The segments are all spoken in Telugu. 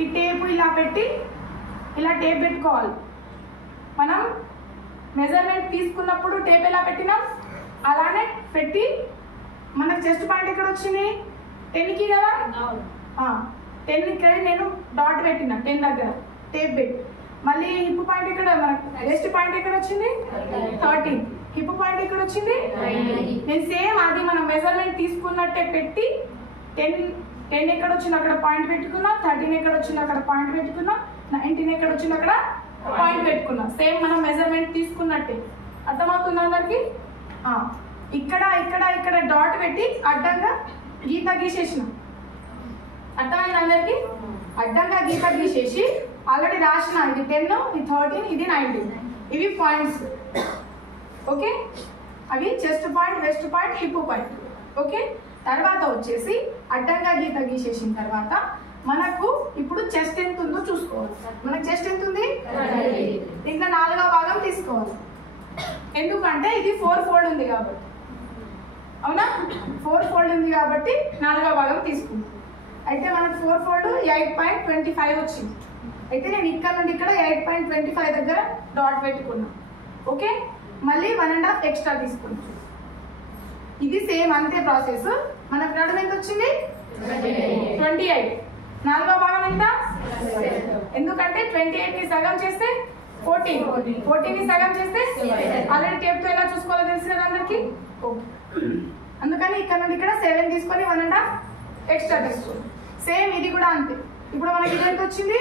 ఈ టేప్ ఇలా పెట్టి ఇలా టేప్ పెట్టుకోవాలి. మనం మెజర్మెంట్ తీసుకున్నప్పుడు టేప్ ఎలా పెట్టినాం అలానే పెట్టి మనకు చెస్ట్ పాయింట్ ఎక్కడ వచ్చింది 10కి కదా 10 ఇక్కడ నేను డాట్ పెట్టిన 10 దగ్గర టేప్ పెట్టి. మళ్ళీ హిప్ పాయింట్ ఎక్కడ మనకు వెస్ట్ పాయింట్ ఎక్కడ వచ్చింది 13, హిప్ పాయింట్ ఎక్కడ వచ్చింది 9. నేను సేమ్ అది మనం మెజర్మెంట్ తీసుకున్నట్టే పెట్టి 10 ఎక్కడ వచ్చింది అక్కడ పాయింట్ పెట్టుకున్నా, 13 ఎక్కడ వచ్చింది అక్కడ పాయింట్ పెట్టుకున్నా, 19 ఎక్కడ వచ్చింది అక్కడ పాయింట్ పెట్టుకున్నా. సేమ్ మనం మెజర్మెంట్ తీసుకున్నట్టే. అర్థమవుతుంది అందరికి? ఇక్కడ ఇక్కడ ఇక్కడ డాట్ పెట్టి అడ్డంగా గీత గీసేసినాం. అర్థమైంది అందరికి? అడ్డంగా గీత గీసేసి ఆల్రెడీ రాసిన ఇది 10, ఇది 13, ఇది 19. ఇవి పాయింట్స్. ఓకే, అవి chest point, west point, hip point. Okay, తర్వాత వచ్చేసి అడ్డంగా గీత గీసేసిన తర్వాత మనకు ఇప్పుడు చెస్ట్ ఎంత ఉందో చూసుకోవాలి. మనకు చెస్ట్ ఎంత ఉంది? ఇంకా 4వ భాగం తీసుకోవాలి. ఎందుకంటే ఇది 4 ఫోల్డ్ ఉంది కాబట్టి. అవునా? 4 ఫోల్డ్ ఉంది కాబట్టి 4వ భాగం తీసుకుంటాం. అయితే మనకు 4 ఫోల్డ్ 8.25 వచ్చింది. అయితే నేను ఇక్కడ నుండి ఇక్కడ 8.25 దగ్గర డాట్ పెట్టుకున్నా. ఓకే, మళ్ళీ 1.5 ఎక్స్ట్రా తీసుకున్నాం. ఇది సేమ్ అంతే ప్రాసెస్. మనకు నడుము ఎంత వచ్చింది 28. 4వ భాగం ఎంత? ఎందుకంటే 28 ని సగం చేస్తే 14 ని సగం చేస్తే ఆల్రెడీ టేప్ తో ఎలా చూసుకోవాలో తెలుసు కదా అందరికి. అందుకని ఇక్కడ నుండి ఇక్కడ 7 తీసుకొని 1.5 ఎక్స్ట్రా తీసుకోండి. సేమ్ ఇది కూడా అంతే. ఇప్పుడు మనకి ఇది ఎంత వచ్చింది?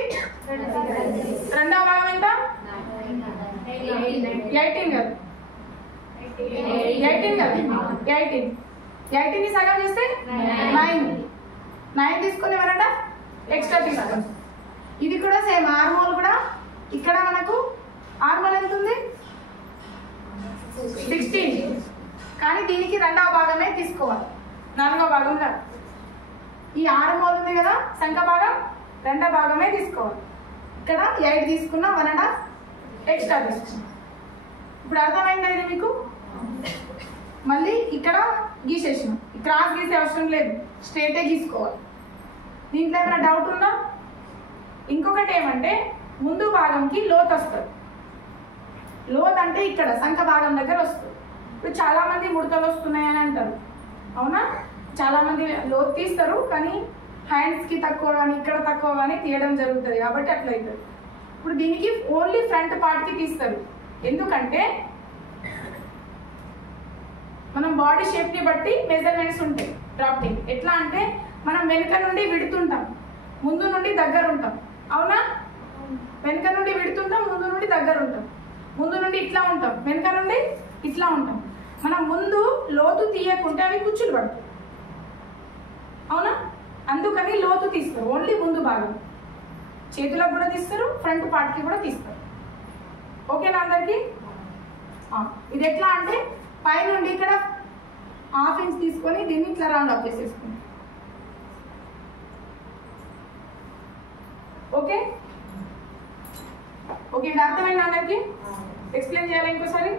2వ భాగం ఎంత? 18 కదా, 18 ని సగం చేస్తే 9 తీసుకొని 1.5 ఎక్స్ట్రా తీసుకోండి. ఇది కూడా సేమ్. ఆర్మోల్ కూడా ఇక్కడ మనకు ఆర్మోల్ ఎంత ఉంది 16, కానీ దీనికి 2వ భాగమే తీసుకోవాలి, 4వ భాగం కాదు. ఈ ఆర్మోల్ ఉంది కదా శంఖ భాగం, 2వ భాగమే తీసుకోవాలి. ఇక్కడ 8 తీసుకున్నా 1.5 ఎక్స్ట్రా తీసుకున్నా. ఇప్పుడు అర్థమైందా ఇది మీకు? మళ్ళీ ఇక్కడ గీసేసినాం. క్రాస్ గీసే అవసరం లేదు, స్ట్రైటే గీసుకోవాలి. దీంట్లో ఏమైనా డౌట్ ఉందా? ఇంకొకటి ఏమంటే ముందు భాగంకి లోత్ వస్తుంది. లోత్ అంటే ఇక్కడ శంఖ భాగం దగ్గర వస్తుంది. ఇప్పుడు చాలా మంది ముడతలు వస్తున్నాయని అంటారు. అవునా? చాలా మంది లోత్ తీస్తారు, కానీ హ్యాండ్స్ కి తక్కువ కానీ ఇక్కడ తక్కువ కానీ తీయడం జరుగుతుంది కాబట్టి అట్లా అవుతుంది. ఇప్పుడు దీనికి ఓన్లీ ఫ్రంట్ పార్ట్ కి తీస్తారు. ఎందుకంటే మనం బాడీ షేప్ ని బట్టి మెజర్మెంట్స్ ఉంటాయి. డ్రాఫ్టింగ్ ఎట్లా అంటే మనం వెనుక నుండి విడుతుంటాం, ముందు నుండి దగ్గర ఉంటాం. అవునా? వెనుక నుండి విడుతుంటాం, ముందు నుండి దగ్గర ఉంటాం. ముందు నుండి ఇట్లా ఉంటాం, వెనుక నుండి ఇట్లా ఉంటాం. మనం ముందు లోతు తీయకుంటే అవి కుచ్చులు పడతాయి. అవునా? అందుకని లోతు తీస్తారు ఓన్లీ ముందు భాగం. చేతులకు కూడా తీస్తారు, ఫ్రంట్ పార్ట్కి కూడా తీస్తారు. ఓకేనా అందరికి? ఇది ఎట్లా అంటే పైనుండి ఇక్కడ 1/2 ఇంచ్ తీసుకొని దీన్ని ఇట్లా రౌండ్ అప్ చేసేసుకుంటాం. ఓకే ఓకే, ఇది అర్థమైంది అందరికి? ఎక్స్ప్లెయిన్ చేయాలి ఇంకోసారి?